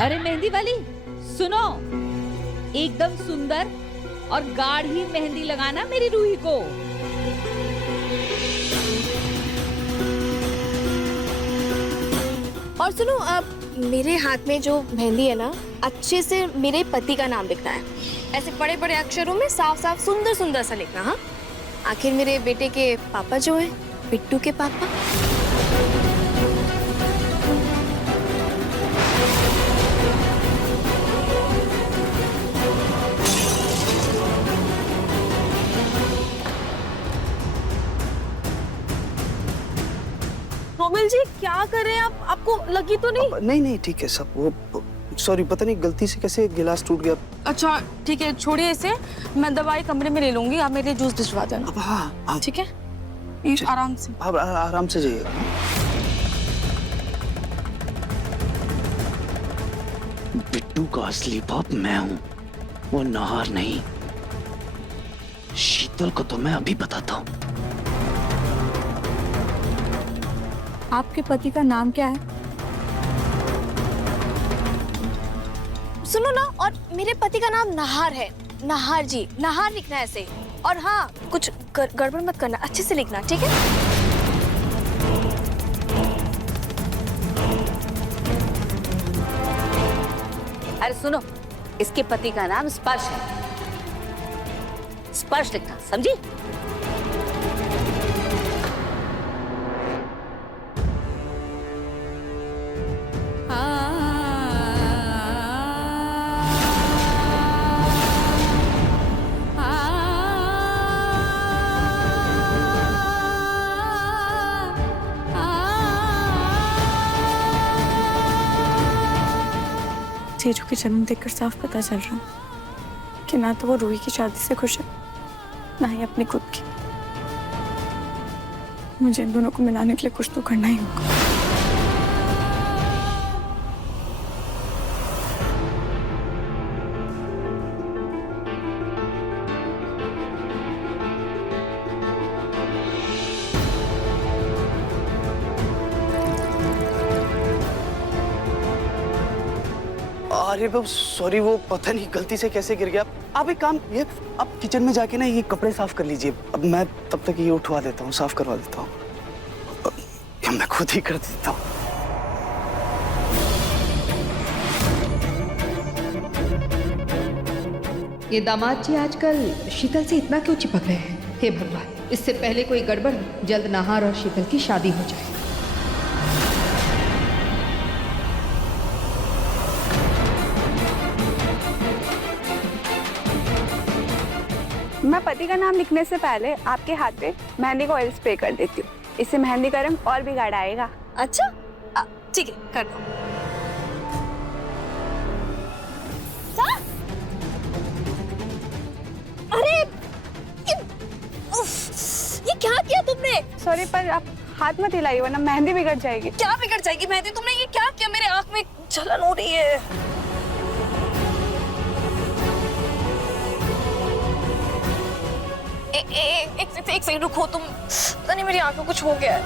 अरे मेहंदी वाली सुनो, एकदम सुंदर और गाढ़ी मेहंदी लगाना मेरी रूही को। और सुनो, अब मेरे हाथ में जो मेहंदी है ना, अच्छे से मेरे पति का नाम लिखना है, ऐसे बड़े बड़े अक्षरों में साफ साफ सुंदर सुंदर सा लिखना। हाँ, आखिर मेरे बेटे के पापा जो है, बिट्टू के पापा। रोमिल जी क्या कर रहे हैं आप? आपको लगी तो नहीं? नहीं नहीं ठीक है सब। वो सॉरी, पता नहीं गलती से कैसे गिलास टूट गया। अच्छा ठीक है, छोड़िए इसे, मैं दवाई कमरे में ले लूंगी, आप मेरे लिए जूस भिजवा देना। अब हाँ ठीक है, ये आराम से। आप आराम से जाइए। बिट्टू का असली बाप मैं हूँ, वो नाहर नहीं। शीतल को तो मैं अभी बताता हूँ। आपके पति का नाम क्या है? सुनो ना, और मेरे पति का नाम नाहर है, नाहर जी, नाहर लिखना है ऐसे। और हाँ, कुछ गड़बड़ मत करना, अच्छे से लिखना, ठीक है? अरे सुनो, इसके पति का नाम स्पर्श है, स्पर्श लिखना, समझी? जीजू की जन्म देखकर साफ पता चल रहा है कि ना तो वो रूही की शादी से खुश है, ना ही अपनी खुद की। मुझे इन दोनों को मिलाने के लिए कुछ तो करना ही होगा। अरे वो सॉरी, वो पता नहीं गलती से कैसे गिर गया। आप एक काम, ये आप किचन में जाके ना ये कपड़े साफ कर लीजिए। अब मैं तब तक ये उठवा देता हूँ, साफ करवा देता हूँ, या मैं खुद ही कर देता हूँ। ये दामाद जी आजकल शीतल से इतना क्यों चिपक रहे हैं? हे भगवान, इससे पहले कोई गड़बड़ जल्द नाहर और शीतल की शादी हो जाए। मैं पति का नाम लिखने से पहले आपके हाथ पे मेहंदी का ऑयल स्प्रे कर देती हूँ, इससे मेहंदी का रंग और भी गाढ़ा आएगा। अच्छा, ठीक है, कर दो। अरे ये क्या किया तुमने? सॉरी, पर आप हाथ मत हिलाइए वरना मेहंदी बिगड़ जाएगी। क्या बिगड़ जाएगी मेहंदी? तुमने ये क्या किया? मेरे आंख में जलन हो रही है। एक सेकंड रुको, तुम, पता नहीं मेरी आंख में कुछ हो गया है।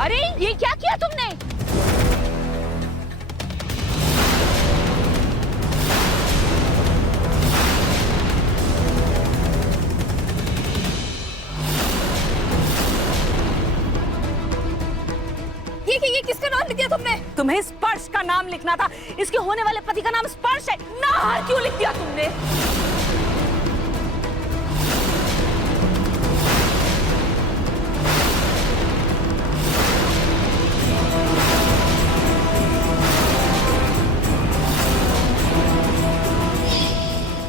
अरे ये क्या किया तुमने? ये किसका नाम लिख दिया तुमने? तुम्हें स्पर्श का नाम लिखना था, इसके होने वाले पति का नाम स्पर्श है, नाहर क्यों लिख दिया तुमने?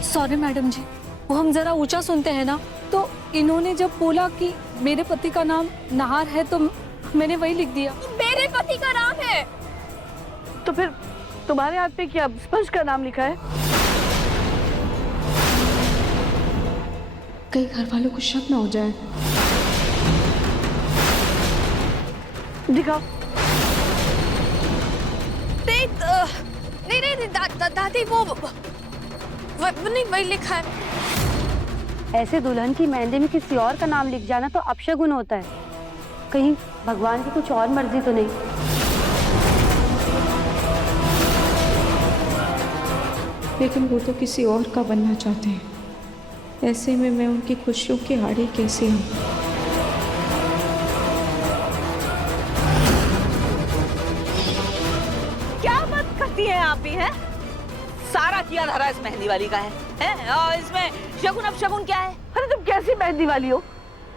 सॉरी मैडम जी, वो हम जरा ऊंचा सुनते हैं ना, तो इन्होंने जब बोला कि मेरे पति का नाम नाहर है तो मैंने वही लिख दिया। मेरे पति का नाम है तो फिर तुम्हारे हाथ पे क्या स्पर्श का नाम लिखा है? कहीं घर वालों को शक ना हो जाए। दिखाओ। नहीं दादी वो नहीं वही लिखा है। ऐसे दुल्हन की मेहंदी में किसी और का नाम लिख जाना तो अपशगुन होता है। कहीं भगवान की कुछ और मर्जी तो नहीं। लेकिन वो तो किसी और का बनना चाहते हैं, ऐसे में मैं उनकी खुशियों की आड़ी कैसे हूँ? क्या बात करती हैं आप भी, हैं? सारा किया धरा इस मेहंदी वाली का है, हैं? और इसमें शगुन अब शगुन क्या है? अरे तुम कैसी मेहंदी वाली हो?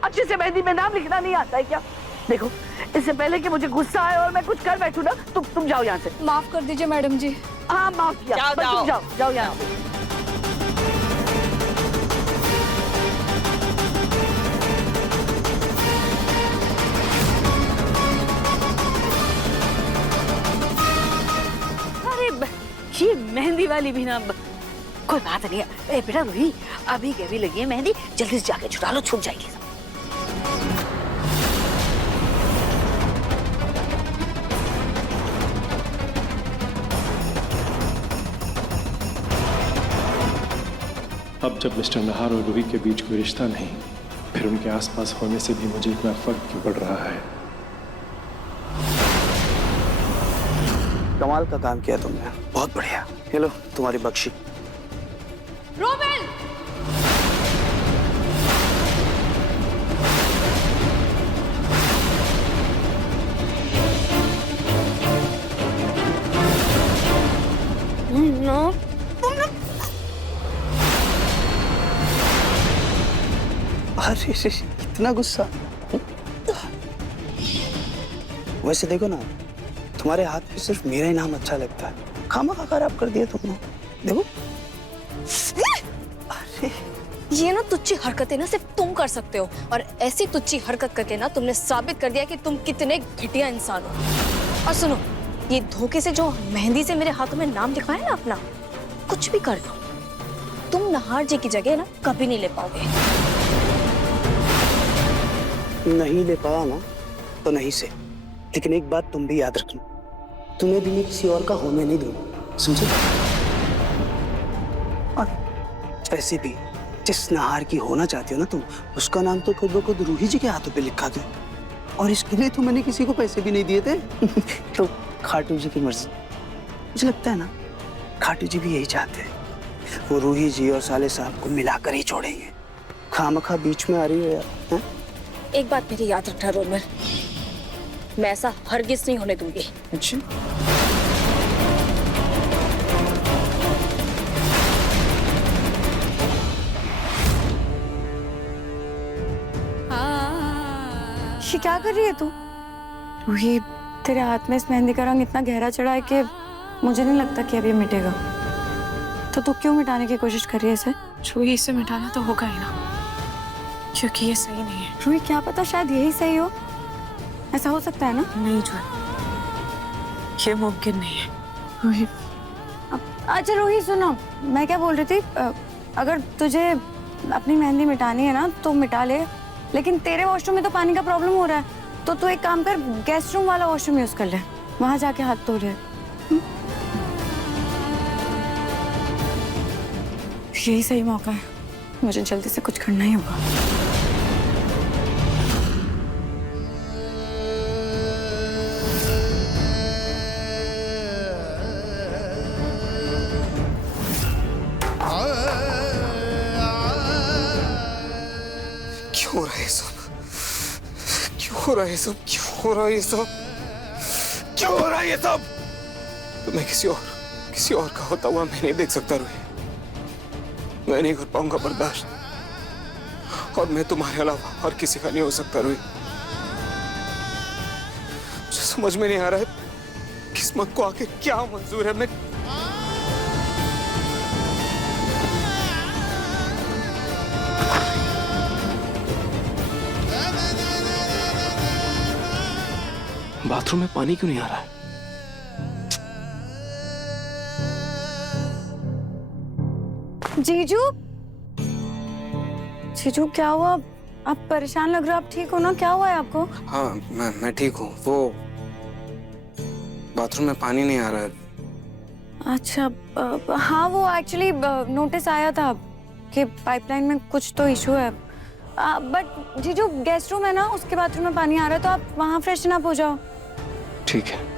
अच्छे से मेहंदी में नाम लिखना नहीं आता है क्या? देखो, इससे पहले कि मुझे गुस्सा आए और मैं कुछ कर बैठूं ना, तुम जाओ यहाँ से। माफ कर दीजिए मैडम जी। हाँ माफ किया, जाओ, पर तुम जाओ यहाँ से। अरे ये मेहंदी वाली भी ना, कोई बात नहीं है। ए बेटा रूही, अभी के अभी लगी है मेहंदी, जल्दी से जाके छुड़ा लो, छूट जाएगी। अब जब मिस्टर नहार और रूही के बीच कोई रिश्ता नहीं, फिर उनके आसपास होने से भी मुझे इतना फर्क क्यों पड़ रहा है? कमाल का काम किया तुमने, बहुत बढ़िया। ये लो तुम्हारी बख्शी। रोमेल, अरे इतना गुस्सा। वैसे देखो ना, तुम्हारे हाथ में सिर्फ मेरा ही नाम अच्छा लगता है, खामखा खराब कर दिया तुमने। देखो अरे ये ना तुच्छी हरकतें ना सिर्फ तुम कर सकते हो, और ऐसी तुच्छी हरकत करके ना तुमने साबित कर दिया कि तुम कितने घटिया इंसान हो। और सुनो, ये धोखे से जो मेहंदी से मेरे हाथों में नाम लिखवाया ना अपना, कुछ भी कर दो, तुम नहार जी की जगह ना कभी नहीं ले पाओगे। नहीं ले पाया ना तो नहीं से, लेकिन एक बात तुम भी याद रखना, तुम्हें भी मैं किसी और का होने नहीं दूंगा, समझे? और वैसे भी जिस नहार की होना चाहती हो ना तुम, उसका नाम तो खुद ब खुद रूही जी के हाथों पे लिखा दो, और इसके लिए तो मैंने किसी को पैसे भी नहीं दिए थे। तो खाटू जी की मर्जी। मुझे लगता है ना खाटू जी भी यही चाहते हैं, वो रूही जी और साले साहब को मिलाकर ही छोड़ेंगे। खामखा बीच में आ रही हो यार, हैं? एक बात मेरी याद रखना रोमिल, मैं ऐसा हरगिज नहीं होने दूंगी। अच्छा, ये क्या कर रही है तू? रूही, तेरे हाथ में इस मेहंदी का रंग इतना गहरा चढ़ा है कि मुझे नहीं लगता कि अब ये मिटेगा। तो तू क्यों मिटाने की कोशिश कर रही है इसे? रूही, इसे मिटाना तो होगा ही ना, क्योंकि ये सही नहीं है। रूही, क्या पता शायद यही सही हो। ऐसा हो सकता है ना? नहीं जो, ये मुमकिन नहीं है रूही। अच्छा रूही सुनो, मैं क्या बोल रही थी, अगर तुझे अपनी मेहंदी मिटानी है ना तो मिटा ले, लेकिन तेरे वॉशरूम में तो पानी का प्रॉब्लम हो रहा है, तो तू एक काम कर, गेस्ट रूम वाला वॉशरूम यूज कर ले, वहां जाके हाथ धो ले। यही सही मौका है, मुझे जल्दी से कुछ करना ही होगा। क्यों हो रहा है सब? क्यों हो रहा है सब? क्यों हो रहा है सब? क्यों हो रहा है ये सब? तो मैं किसी और का होता हुआ मैं नहीं देख सकता रूही, मैं नहीं कर पाऊंगा बर्दाश्त, और मैं तुम्हारे अलावा और किसी का नहीं हो सकता रूही। मुझे समझ में नहीं आ रहा है किस्मत को आके क्या मंजूर है। मैं बाथरूम में पानी क्यों नहीं आ रहा है? जीजू, जीजू क्या हुआ? आप परेशान लग रहे हो, आप ठीक हो ना? क्या हुआ है आपको? हाँ मैं ठीक हूँ। वो बाथरूम में पानी नहीं आ रहा है। अच्छा हाँ, वो एक्चुअली नोटिस आया था कि पाइपलाइन में कुछ तो इशू है। बट जीजू गेस्ट रूम है ना, उसके बाथरूम में पानी आ रहा है, तो आप वहाँ फ्रेशन अप हो जाओ। ठीक है।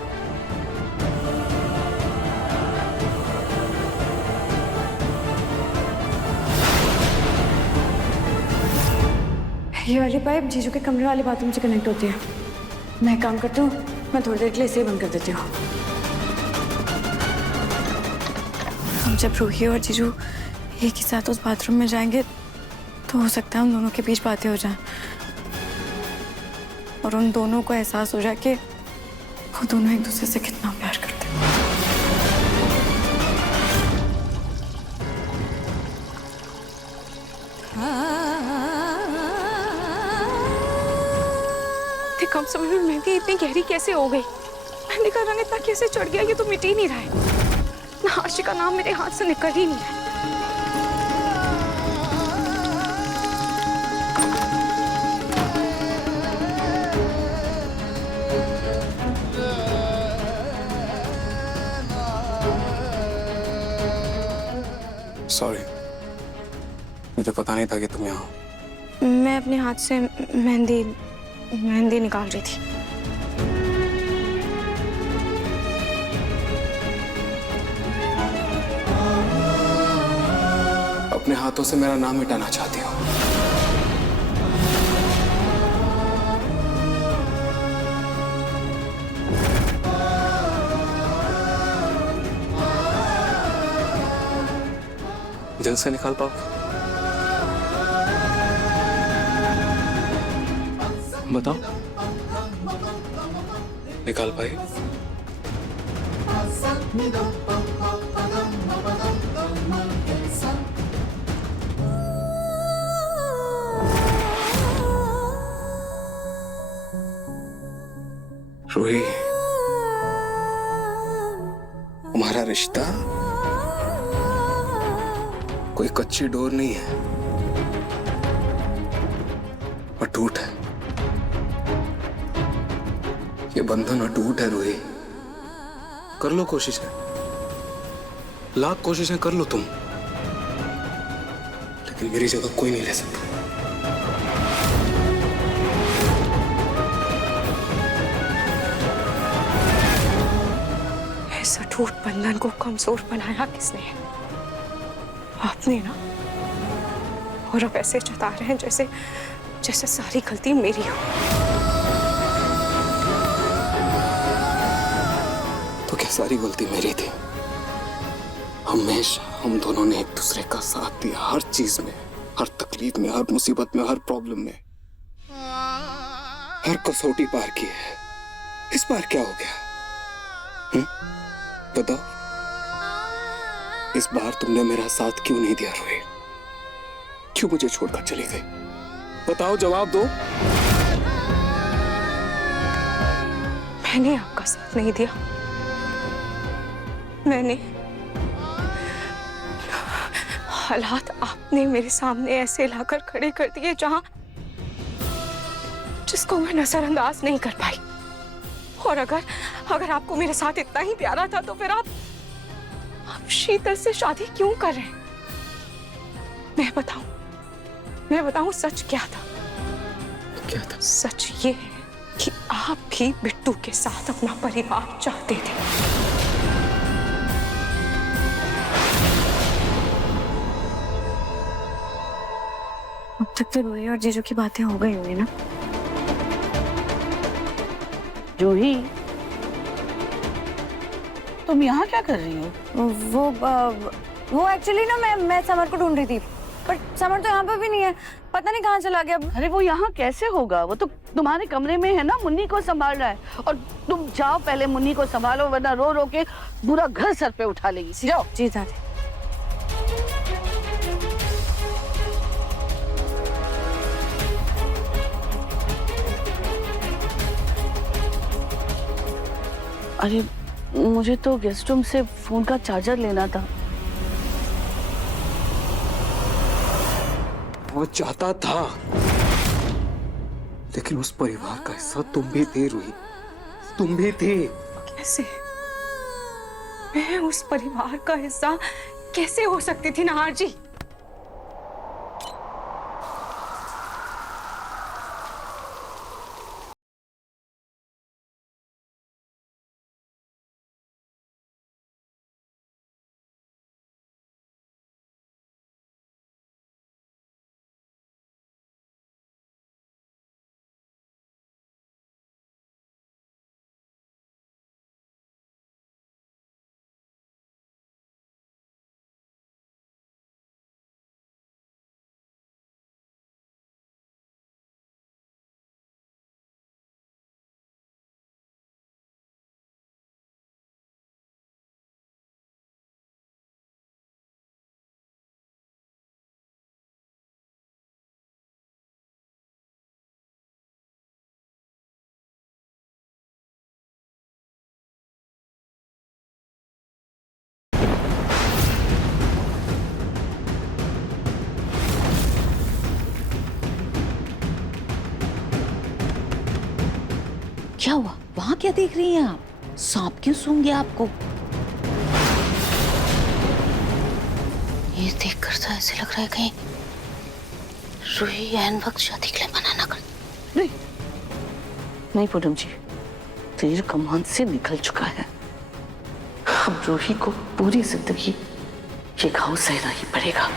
ये वाली पाइप जीजू के कमरे वाले बाथरूम से कनेक्ट होती है। मैं काम करती हूँ, मैं थोड़ी देर के लिए इसे बंद कर देती हूँ। हम जब रूही और जीजू एक ही साथ उस बाथरूम में जाएंगे तो हो सकता है उन दोनों के बीच बातें हो जाएं और उन दोनों को एहसास हो जाए कि वो दोनों एक दूसरे से कितना प्यार करते हैं। कम समय में मेहंदी इतनी गहरी कैसे हो गई? मेहंदी का रंग इतना कैसे चढ़ गया? ये तो मिट ही नहीं रहा है। आशिक का नाम मेरे हाथ से निकल ही नहीं है। सॉरी, मुझे पता नहीं था कि तुम यहाँ हो। मैं अपने हाथ से मेहंदी निकाल रही थी। अपने हाथों से मेरा नाम मिटाना चाहती हो? दिल से निकाल पाओगे? बताओ, निकाल पाए? रूही, हमारा रिश्ता कोई कच्ची डोर नहीं है, अटूट है। ये बंधन अटूट है रूही। कर लो कोशिशें, लाख कोशिशें कर लो तुम, लेकिन मेरी जगह कोई नहीं ले सकता। इस अटूट बंधन को कमजोर बनाया किसने? आपने ना। और अब ऐसे जता रहे हैं जैसे सारी गलती मेरी हो। तो क्या सारी गलती मेरी थी? हमेशा हम दोनों ने एक दूसरे का साथ दिया, हर चीज में, हर तकलीफ में, हर मुसीबत में, हर प्रॉब्लम में, हर कसौटी पार की है। इस बार क्या हो गया? बताओ, इस बार तुमने मेरा साथ क्यों नहीं दिया रोही? क्यों मुझे छोड़कर चली गई? बताओ, जवाब दो। मैंने आपका साथ नहीं दिया। मैंने हालात आपने मेरे सामने ऐसे लाकर खड़े कर दिए जिसको मैं नजरअंदाज नहीं कर पाई। और अगर आपको मेरे साथ इतना ही प्यारा था तो फिर आप शीतल से शादी क्यों कर रहे हैं? मैं बताऊं सच क्या था? क्या था? सच ये है कि आप भी बिट्टू के साथ अपना परिवार चाहते थे। अब तक तो रोही और जीजू की बातें हो गई होंगी ना? जूही, तुम यहाँ क्या कर रही हो? वो एक्चुअली ना मैं समर को ढूंढ रही थी, पर समर तो यहाँ पे भी नहीं है, पता नहीं कहाँ चला गया। अरे वो यहाँ कैसे होगा? वो तो तुम्हारे कमरे में है ना, मुन्नी को संभाल रहा है। और तुम जाओ, पहले मुन्नी को संभालो, वरना रो रो के पूरा घर सर पे उठा लेगी। जाओ। जी दादी। अरे मुझे तो गेस्ट रूम से फोन का चार्जर लेना था। वो चाहता था, लेकिन उस परिवार का हिस्सा तुम भी थे रूही, तुम भी थे। कैसे? मैं उस परिवार का हिस्सा कैसे हो सकती थी नाहर जी? क्या हुआ? वहां क्या देख रही हैं आप? सांप क्यों सूंघ गया आपको? ये देखकर तो ऐसे लग रहा है कहीं रूही ऐन वक्त शादी के लिए मना ना कर। नहीं नहीं पूनम जी, तीर कमान से निकल चुका है। अब रूही को पूरी जिंदगी ये घाव सहना ही पड़ेगा,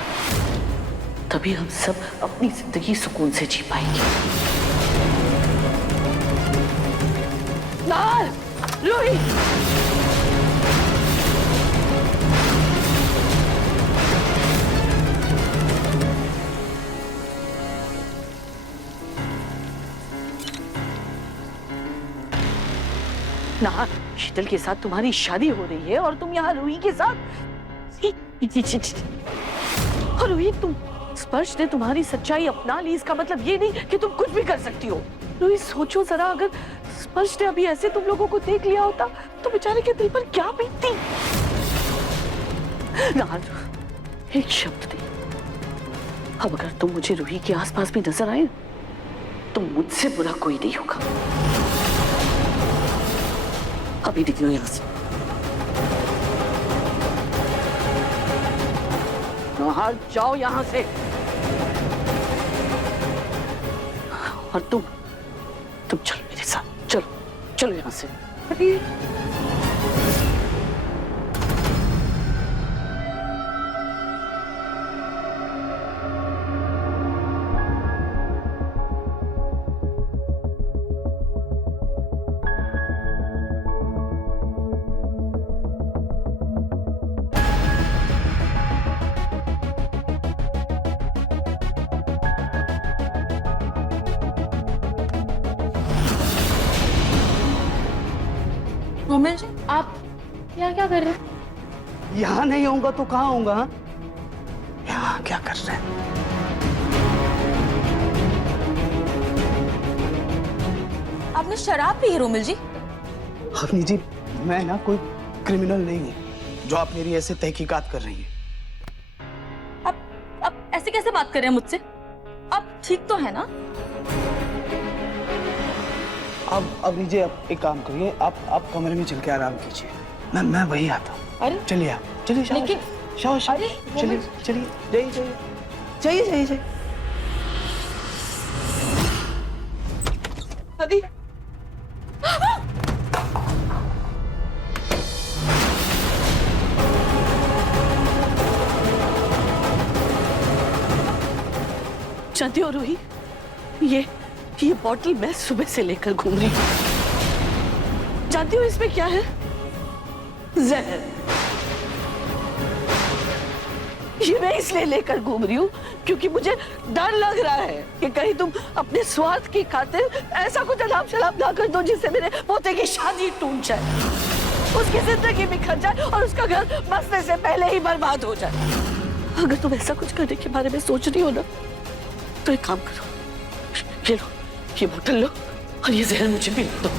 तभी हम सब अपनी जिंदगी सुकून से जी पाएंगे। नाहर, रूही, नाहर, शीतल के साथ तुम्हारी शादी हो रही है और तुम यहाँ रूही के साथ। और रूही, तुम स्पर्श ने तुम्हारी सच्चाई अपना ली, इसका मतलब ये नहीं कि तुम कुछ भी कर सकती हो। रूही सोचो जरा, अगर स्पर्श ने अभी ऐसे तुम लोगों को देख लिया होता तो बेचारे के दिल पर क्या बीतती। नाहर, एक शब्द नहीं, अब अगर तुम मुझे रूही के आसपास भी नजर आए तो मुझसे बुरा कोई नहीं होगा। अभी निकलो यहां से। नाहर, जाओ यहां से। और तुम चलो मेरे साथ, चलो चलो यहां से। रोमिल जी, आप यहाँ क्या कर रहे हैं? यहाँ नहीं आऊंगा तो कहाँ आऊंगा? यहाँ क्या कर रहे हैं? आपने शराब पी है रोमिल जी? हवनी जी, मैं ना कोई क्रिमिनल नहीं हूँ जो आप मेरी ऐसे तहकीकात कर रही हैं। आप ऐसे कैसे बात कर रहे हैं मुझसे? आप ठीक तो है ना? अब लीजिए, आप एक काम करिए, आप कमरे में चल के आराम कीजिए, मैं वही आता हूँ। अरे चलिए आप, चलिए लेकिन शाबाश, अरे चलिए चलिए, जाइए जाइए जाइए जाइए जाइए। अभी जानती हो रूही, ये बॉटल मैं सुबह से लेकर घूम रही हूँ। जानती हो इसमें क्या है? जहर। ये मैं इसलिए लेकर घूम रही हूँ क्योंकि मुझे डर लग रहा है कि कहीं तुम अपने स्वार्थ की खातिर ऐसा कुछ अलाप शलाप ना कर दो जिससे मेरे पोते की शादी टूट जाए, उसकी जिंदगी बिखर जाए और उसका घर बसने से पहले ही बर्बाद हो जाए। अगर तुम ऐसा कुछ करने के बारे में सोच रही हो ना, तो एक काम करो, ये लो, ये बोतल लो और ये जहर मुझे पिला दो।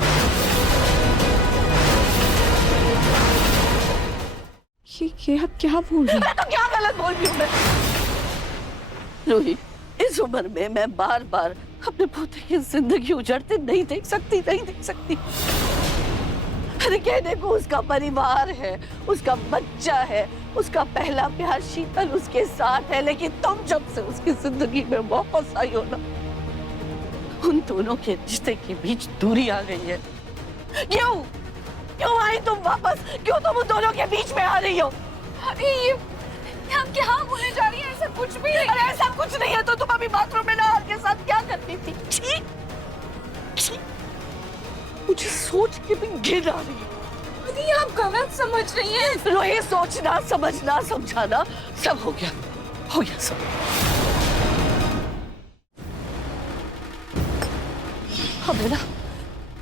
ये आप क्या बोल रही हो? मैं तो क्या गलत बोल रही हूँ? मैं रूही, इस उम्र में मैं बार बार अपने पोते की जिंदगी उजड़ते नहीं देख सकती। अरे कहने को उसका परिवार है, उसका बच्चा है, उसका पहला प्यार शीतल उसके साथ है, लेकिन तुम जब से उसकी जिंदगी में वापस आई हो ना, उन दोनों के रिश्ते के बीच दूरी आ गई है। क्यों आई तुम वापस? क्यों तुम उन दोनों के बीच में आ रही हो? अरे ये हम क्या बोले जा रही हैं? ऐसा कुछ भी नहीं। अरे ऐसा कुछ नहीं है तो तुम अभी बाथरूम में नहार के साथ क्या करती थी? छी! छी! मुझे सोच के भी घिन आ रही है। अरे आप गलत समझ रही हैं। रोही, सोचना समझना समझाना सब हो गया सब। हमें ना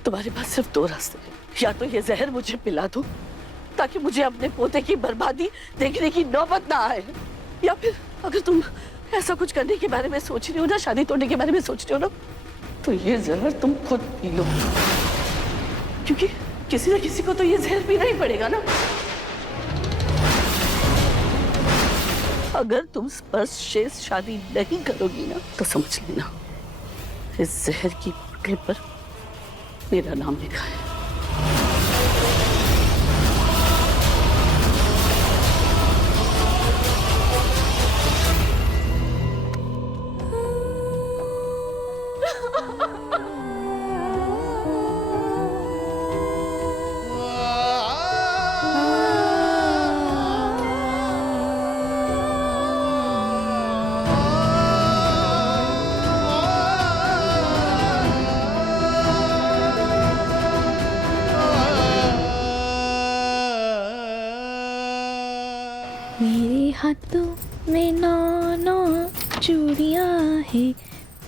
तुम्हारे पास सिर्फ दो रास्ते हैं। या तो ये जहर मुझे पिला दो ताकि मुझे अपने पोते की बर्बादी देखने की नौबत ना आए, या फिर अगर तुम ऐसा कुछ करने के बारे में सोच रही हो ना, शादी तोड़ने के बारे में सोच रही हो ना, तो ये जहर तुम खुद पी लो, क्योंकि किसी न किसी को तो ये जहर पीना ही पड़ेगा ना। अगर तुम स्पर्श से शादी नहीं करोगी ना तो समझ लेना इस जहर की बोतल पर मेरा नाम लिखा है। मेरे हाथों में नौ चूड़ियां है,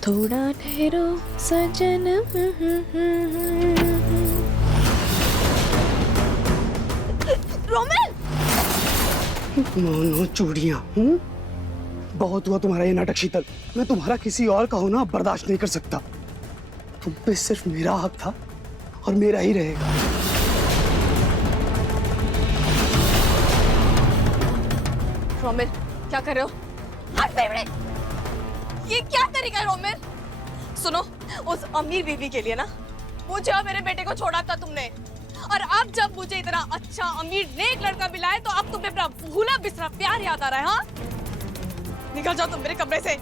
थोड़ा ठहरो सजन। रोमेल! नौ चूड़ियां। बहुत हुआ तुम्हारा ये नाटक शीतल। मैं तुम्हारा किसी और का होना बर्दाश्त नहीं कर सकता। तुम पे सिर्फ मेरा हक था और मेरा ही रहेगा। रोमेल, क्या कर रहे हो? हट बेवड़े! ये क्या तरीका है रोमेल? सुनो, उस अमीर बीवी के लिए ना मुझे और मेरे बेटे को छोड़ा था तुमने, और अब जब मुझे इतना अच्छा अमीर नेक लड़का मिला है तो अब तुम्हें अपना भूला बिसरा प्यार याद आ रहा है? हाँ, निकल जाओ तुम मेरे कमरे से।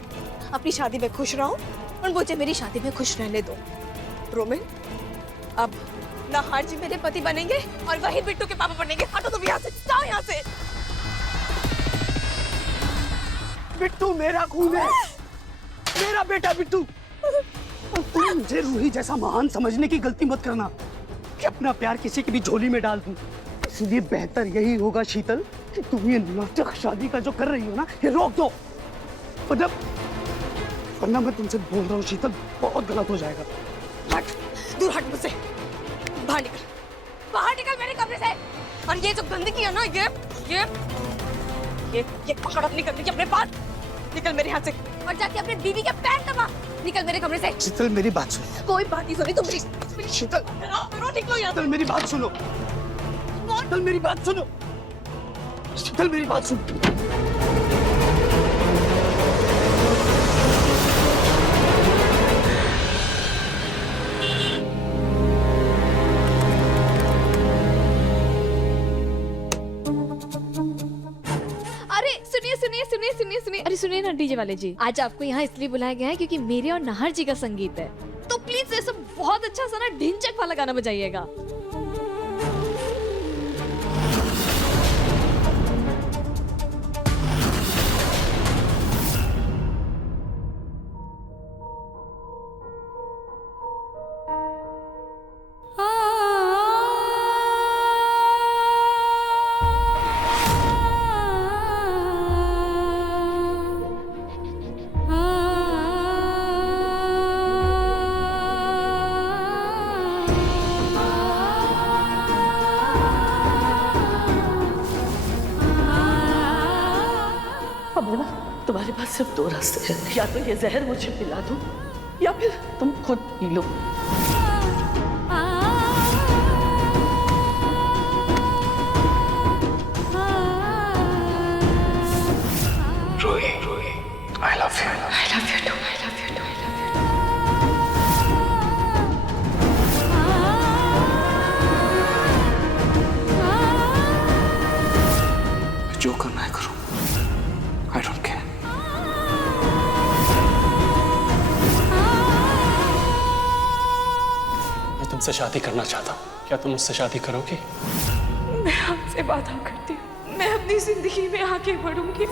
अपनी शादी में खुश रहो और मुझे मेरी शादी में खुश रहने दो। रोमेल, अब नाहार जी मेरे पति बनेंगे और वही बिट्टू के पापा बनेंगे। हटो तुम यहाँ से, जाओ यहाँ से। बिट्टू मेरा खून है, मेरा बेटा बिट्टू। और तुम मुझे रूही जैसा महान समझने की गलती मत करना कि अपना प्यार किसी की भी झोली में डाल दूं। इसलिए बेहतर यही होगा शीतल कि तुम ये नाटक शादी का जो कर रही हो ना, ये रोक दो, वरना मैं तुमसे बोल रहा हूँ शीतल, बहुत गलत हो जाएगा। हट, दूर हट मुझसे। बाहर निकल मेरे कमरे से। और ये जो गंदगी है ना, ये पकड़ अपनी गंदगी अपने पास। निकल मेरे हाथ से और जाके अपने बीवी के पैर दबा। निकल मेरे कमरे से। शीतल मेरी बात सुनो। कोई बात नहीं सुनी तुम मेरी। शीतल निकलो यहाँ से। शीतल मेरी बात सुनो। शीतल मेरी बात सुनो। शीतल मेरी बात सुनो। सुनिए। अरे सुनिए ना डीजे वाले जी, आज आपको यहाँ इसलिए बुलाया गया है क्योंकि मेरे और नाहर जी का संगीत है, तो प्लीज ये सब बहुत अच्छा सा ना ढिंचक वाला गाना बजाइएगा। तुम्हारे पास सिर्फ दो रास्ते हैं। या तो ये जहर मुझे पिला दो या फिर तुम खुद पी लो। रोही, I love you. I love you too. तुमसे शादी करना चाहता हूँ। क्या तुम मुझसे शादी करोगी? मैं आपसे वादा करती हूँ, मैं अपनी जिंदगी में आगे बढ़ूंगी।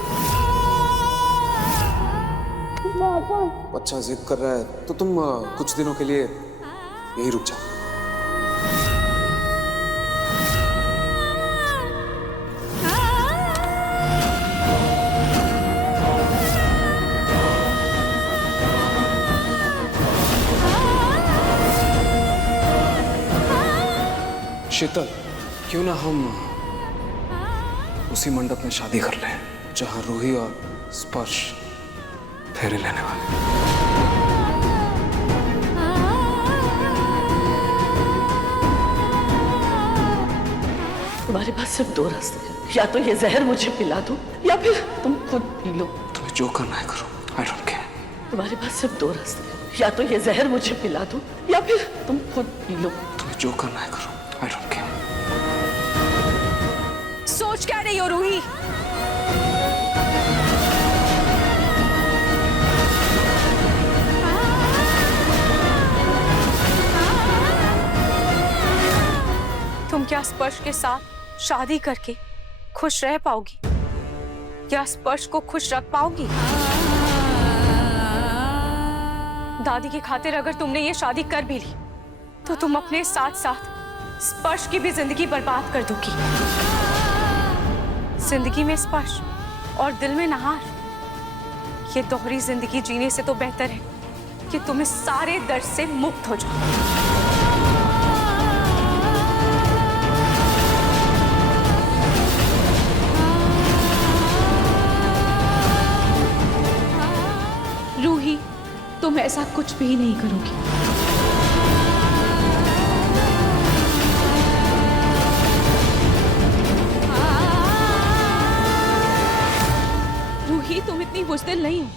बच्चा जिद कर रहा है तो तुम कुछ दिनों के लिए यही रुक जाओ। शीतल, क्यों ना हम उसी मंडप में शादी कर लें जहां रूही और स्पर्श फेरे लेने वाले। तुम्हारे पास सिर्फ दो रास्ते हैं, या तो ये जहर मुझे पिला दो या फिर तुम खुद पी लो। तुम्हें जो करना है करो, आई डोंट केयर। तुम्हारे पास सिर्फ दो रास्ते हैं, या तो ये जहर मुझे पिला दो या फिर तुम खुद पी लो। तुम्हें जो करना है करो, आई डोंट केयर। सोच क्या रही हो रूही? तुम क्या स्पर्श के साथ शादी करके खुश रह पाओगी? क्या स्पर्श को खुश रख पाओगी? दादी की खातिर अगर तुमने ये शादी कर भी ली तो तुम अपने साथ साथ स्पर्श की भी जिंदगी बर्बाद कर दोगी। जिंदगी में स्पर्श और दिल में नहार, ये दोहरी जिंदगी जीने से तो बेहतर है कि तुम इस सारे दर्द से मुक्त हो जाओ। रूही, तुम ऐसा कुछ भी नहीं करोगी। रूही, तुम इतनी बुज़दिल नहीं हो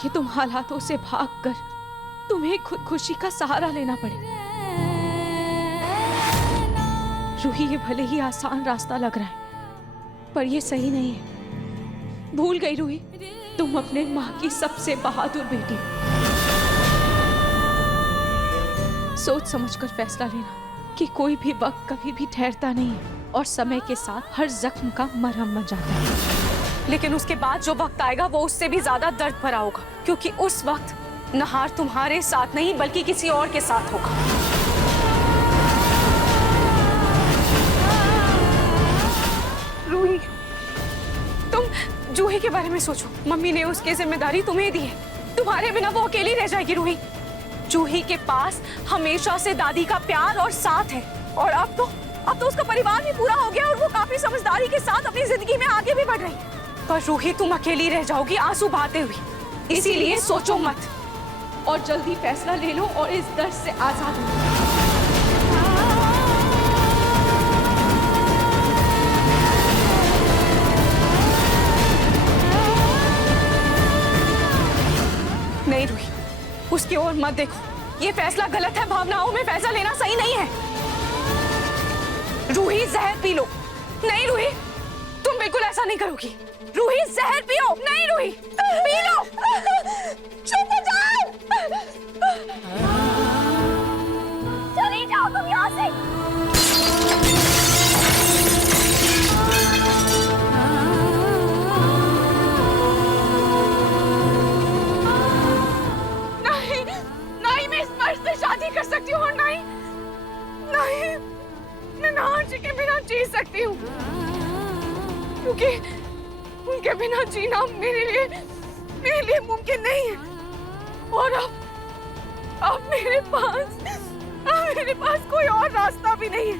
कि तुम हालातों से भागकर तुम्हें खुदकुशी का सहारा लेना पड़े। रूही, ये भले ही आसान रास्ता लग रहा है पर ये सही नहीं है। भूल गई रूही, तुम अपने माँ की सबसे बहादुर बेटी हो। सोच समझकर फैसला लेना कि कोई भी वक्त कभी भी ठहरता नहीं है और समय के साथ हर जख्म का मरहम बन जाता है। लेकिन उसके बाद जो वक्त आएगा वो उससे भी ज्यादा दर्द भरा होगा, क्योंकि उस वक्त नहार तुम्हारे साथ नहीं बल्कि किसी और के साथ होगा। रूही, तुम जूही के बारे में सोचो। मम्मी ने उसकी जिम्मेदारी तुम्हें दी है, तुम्हारे बिना वो अकेली रह जाएगी। रूही, जूही के पास हमेशा से दादी का प्यार और साथ है, और अब तो उसका परिवार भी पूरा हो गया और वो काफी समझदारी के साथ अपनी जिंदगी में आगे भी बढ़ रही है। पर रूही, तुम अकेली रह जाओगी आंसू बहाते हुए। इसीलिए सोचो मत और जल्दी फैसला ले लो और इस दर्द से आजाद हो। नहीं रूही, उसकी ओर मत देखो, ये फैसला गलत है। भावनाओं में फैसला लेना सही नहीं है। रूही, जहर पी लो। नहीं रूही, तुम बिल्कुल ऐसा नहीं करोगी। रूही, जहर पियो। नहीं रूही, पी लो। चुप हो जाओ। चली जाओ तुम यहाँ से। नहीं, नहीं, मैं स्पर्श से शादी कर सकती हूँ। नहीं, नहीं, मैं नहार जी के बिना जी सकती हूँ, क्योंकि उनके बिना जीना मेरे लिए मुमकिन नहीं है। और अब मेरे पास कोई और रास्ता भी नहीं है।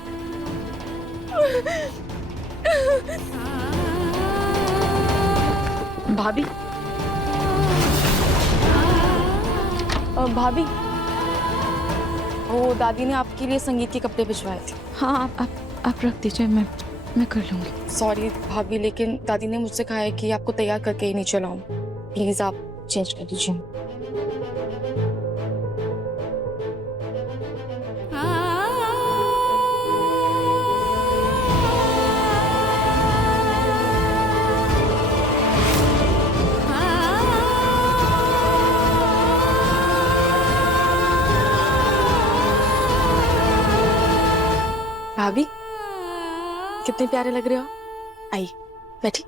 भाभी, भाभी, वो दादी ने आपके लिए संगीत के कपड़े भिजवाए थे। हाँ, आप रख दीजिए, मैं कर लूंगी। सॉरी भाभी, लेकिन दादी ने मुझसे कहा है कि आपको तैयार करके ही नीचे लाऊं। प्लीज आप चेंज कर दीजिए। भाभी कितने प्यारे लग रहे हो। आई बैठी।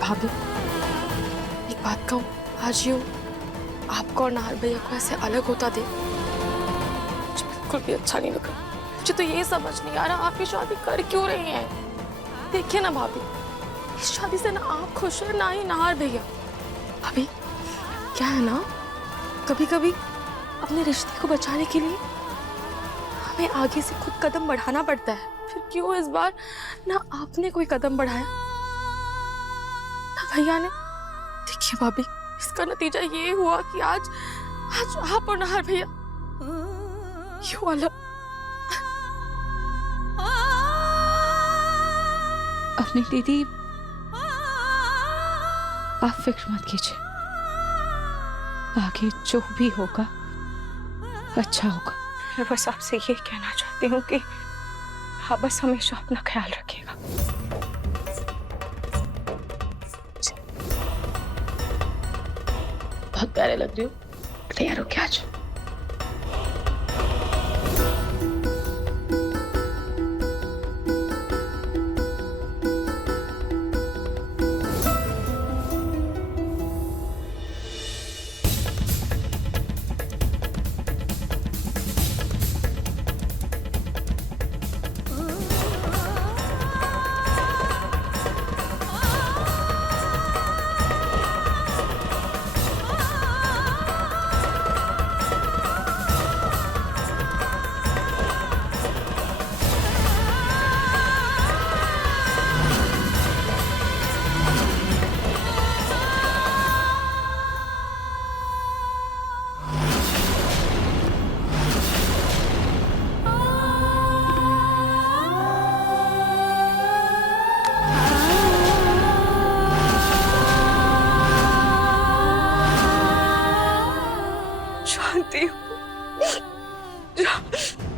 भाभी एक बात कहूँ, आज यूँ आपको और नाहर भैया को ऐसे अलग होता देख मुझे बिल्कुल भी अच्छा नहीं लगा। मुझे तो ये समझ नहीं आ रहा आप ये शादी कर क्यों रही हैं। देखिए ना भाभी, इस शादी से ना आप खुश हैं ना ही नाहर भैया। भाभी क्या है ना, कभी कभी अपने रिश्ते को बचाने के लिए हमें आगे से खुद कदम बढ़ाना पड़ता है। फिर क्यों इस बार ना आपने कोई कदम बढ़ाया ना भैया ने। देखिए भाभी, इसका नतीजा ये हुआ कि आज आप और नाहर भैया क्यों अलग। अपनी दीदी आप फिक्र मत कीजिए, आगे जो भी होगा अच्छा होगा। मैं बस आपसे ये कहना चाहती हूँ कि आप बस हमेशा अपना ख्याल रखिएगा। बहुत प्यारे लग रही हो, तैयार हो क्या आज?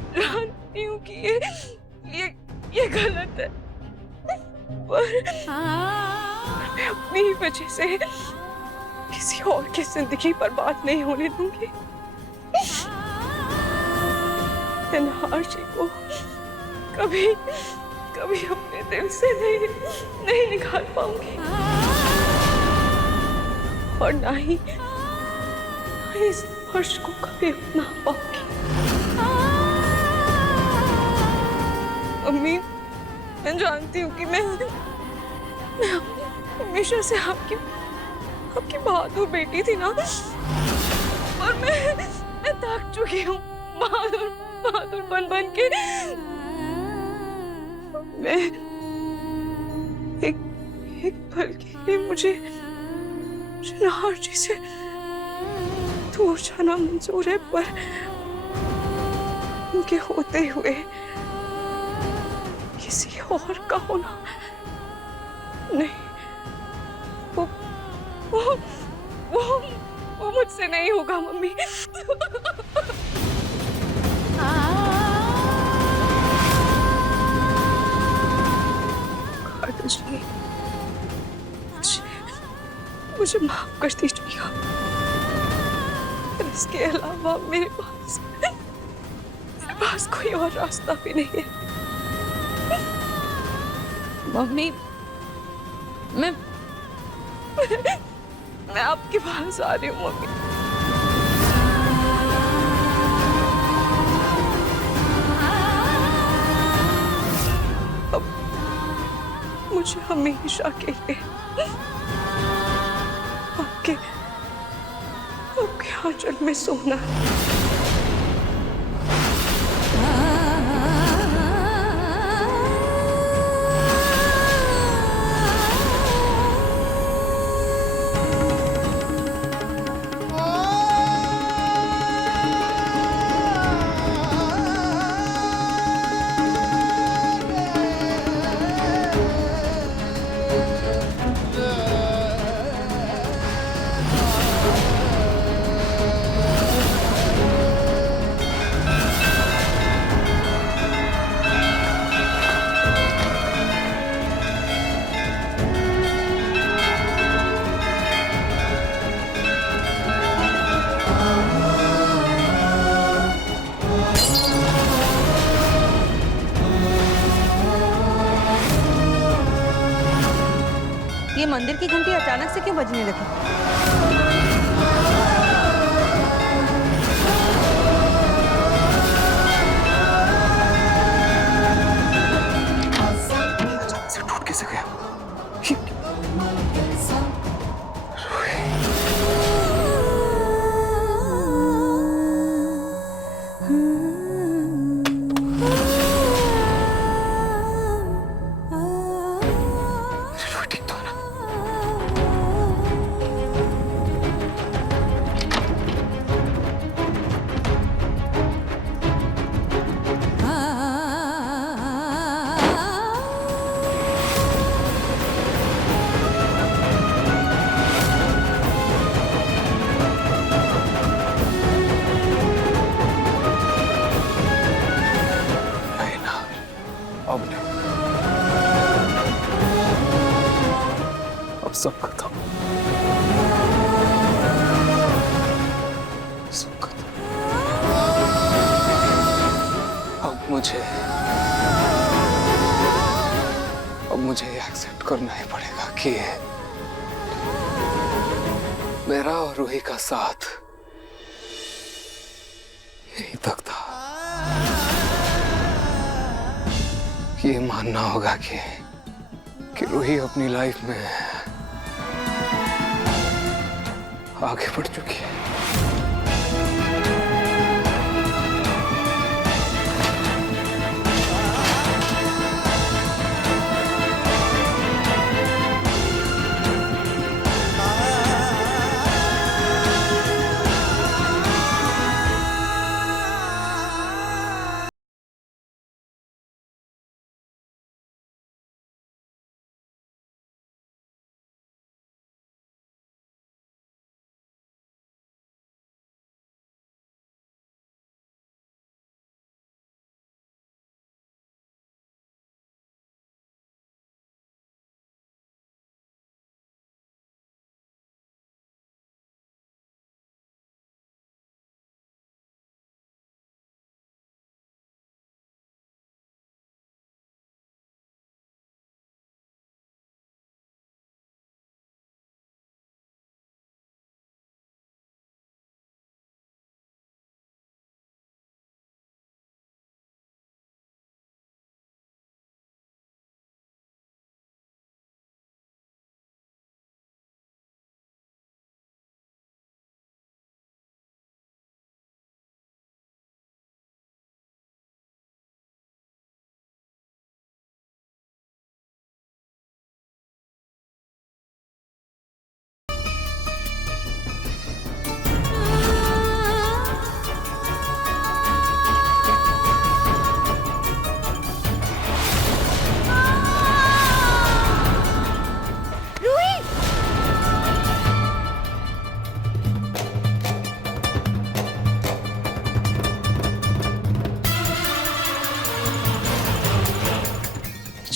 जानती हूँ कि ये गलत है, पर मैं अपनी ही वजह से किसी और की जिंदगी बर्बाद नहीं होने दूंगी। मैं नाहर जी को कभी अपने दिल से नहीं निकाल पाऊंगी और ना ही इस फर्श को कभी अपना पाऊंगी। अम्मी, मैं जानती हूँ कि मैं हमेशा से आपकी बहादुर बेटी थी ना, और मैं थक चुकी हूँ बहादुर बन के। मैं एक पल के लिए मुझे नाहर जी से दूर जाना मंजूर है, पर उनके होते हुए किसी और का होना नहीं। वो मुझसे नहीं होगा मम्मी। मुझे माफ कर दीजिएगा, इसके अलावा मेरे पास कोई और रास्ता भी नहीं है। मम्मी, मैं आपके पास आ रही हूँ मम्मी। अब मुझे हमेशा के लिए आपके आंचल में सोना है। मंदिर की घंटी अचानक से क्यों बजने लगी? अचानक से टूट कैसे गया? ठीक तो है ना? नहीं ना, अब नहीं। अब सब खत्म, सब खत्म। अब मुझे एक्सेप्ट करना ही पड़ेगा कि मेरा और रूही का साथ यहीं तक था। ये मानना होगा कि रूही अपनी लाइफ में आगे बढ़ चुकी है।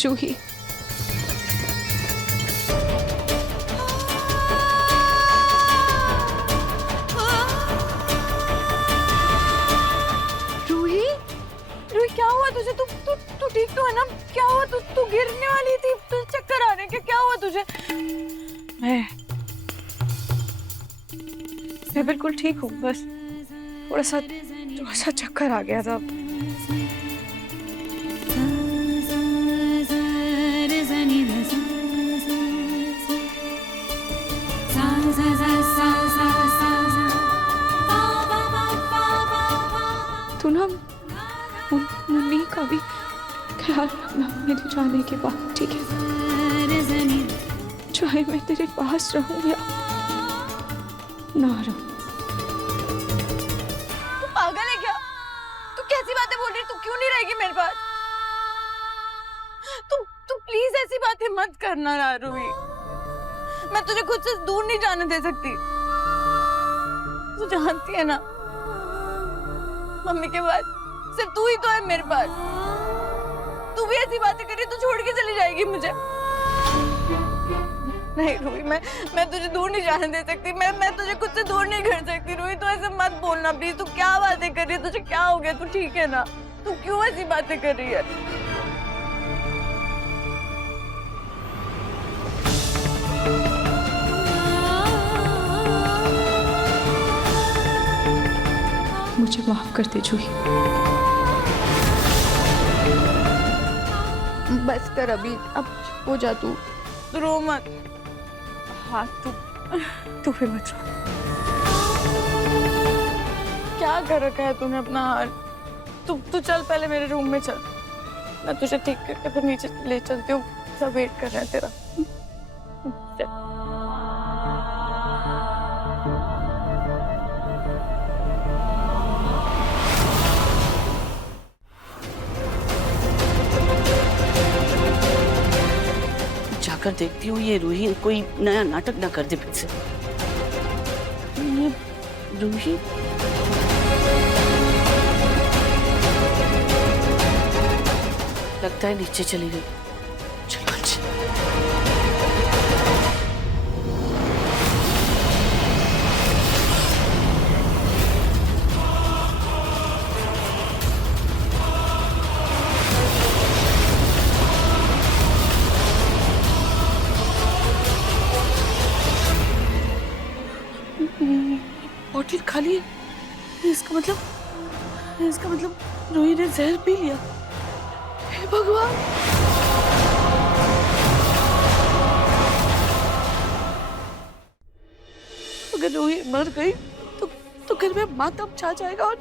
जूही, रूही, रूही क्या हुआ तुझे? तू ठीक तो है ना? क्या हुआ? तू गिरने वाली थी, तुझे चक्कर आ रहे हैं? क्या हुआ तुझे? मैं बिल्कुल ठीक हूँ, बस थोड़ा सा चक्कर आ गया था। तू ना मुन्नी का भी ख्याल रखना मेरे जाने के बाद, ठीक है? चाहे मैं तेरे पास रहूं या ना रहूं। तू पागल है क्या? तू कैसी बातें बोल रही? तू क्यों नहीं रहेगी मेरे पास? तू प्लीज ऐसी बातें मत करना ना रूही। मैं तुझे खुद से दूर नहीं जाने दे सकती। तू जानती है ना, मम्मी के बाद सिर्फ तू ही तो है मेरे पास। तू भी ऐसी बातें कर रही तो छोड़ के चली जाएगी मुझे। नहीं रूही, मैं तुझे दूर नहीं जाने दे सकती। मैं तुझे खुद से दूर नहीं कर सकती। रूही तू ऐसे मत बोलना प्लीज। तू क्या बातें कर रही है? तुझे क्या हो गया? तू ठीक है ना? तू क्यों ऐसी बातें कर रही है? मुझे माफ कर दे जूही। बस कर अभी, अब हो जा तू। रो मत। हाँ तू भी मत रो। क्या कर रखा है तूने अपना हाथ? तू चल पहले मेरे रूम में चल, मैं तुझे ठीक करके फिर नीचे ले चलती हूँ। सब वेट कर रहा है तेरा। चल। जाकर देखती हूँ ये रूही कोई नया नाटक ना कर दे फिर से। ये रूही लगता है नीचे चली गई। चलो बॉटल खाली है। इसका मतलब रूही ने जहर पी लिया। हे भगवान। अगर रूही मर गई तो घर में मातम छा जाएगा और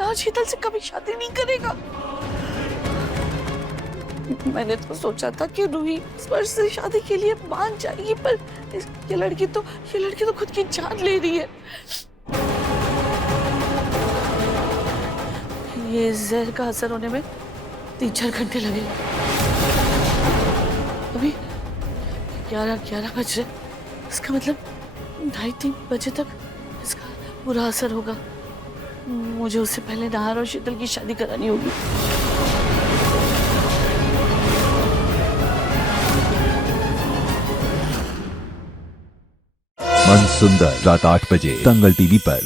ना शीतल से कभी शादी नहीं करेगा। मैंने तो सोचा था कि रूही स्पर्श से शादी के लिए मान जाएगी, पर ये लड़की तो खुद की जान ले रही है। ये जहर का असर होने में 3-4 घंटे लगेंगे। अभी 11 बज रहे, इसका मतलब 2:30-3 बजे तक इसका बुरा असर होगा। मुझे उससे पहले नाहर और शीतल की शादी करानी होगी। मन सुंदर रात 8 बजे दंगल टीवी पर।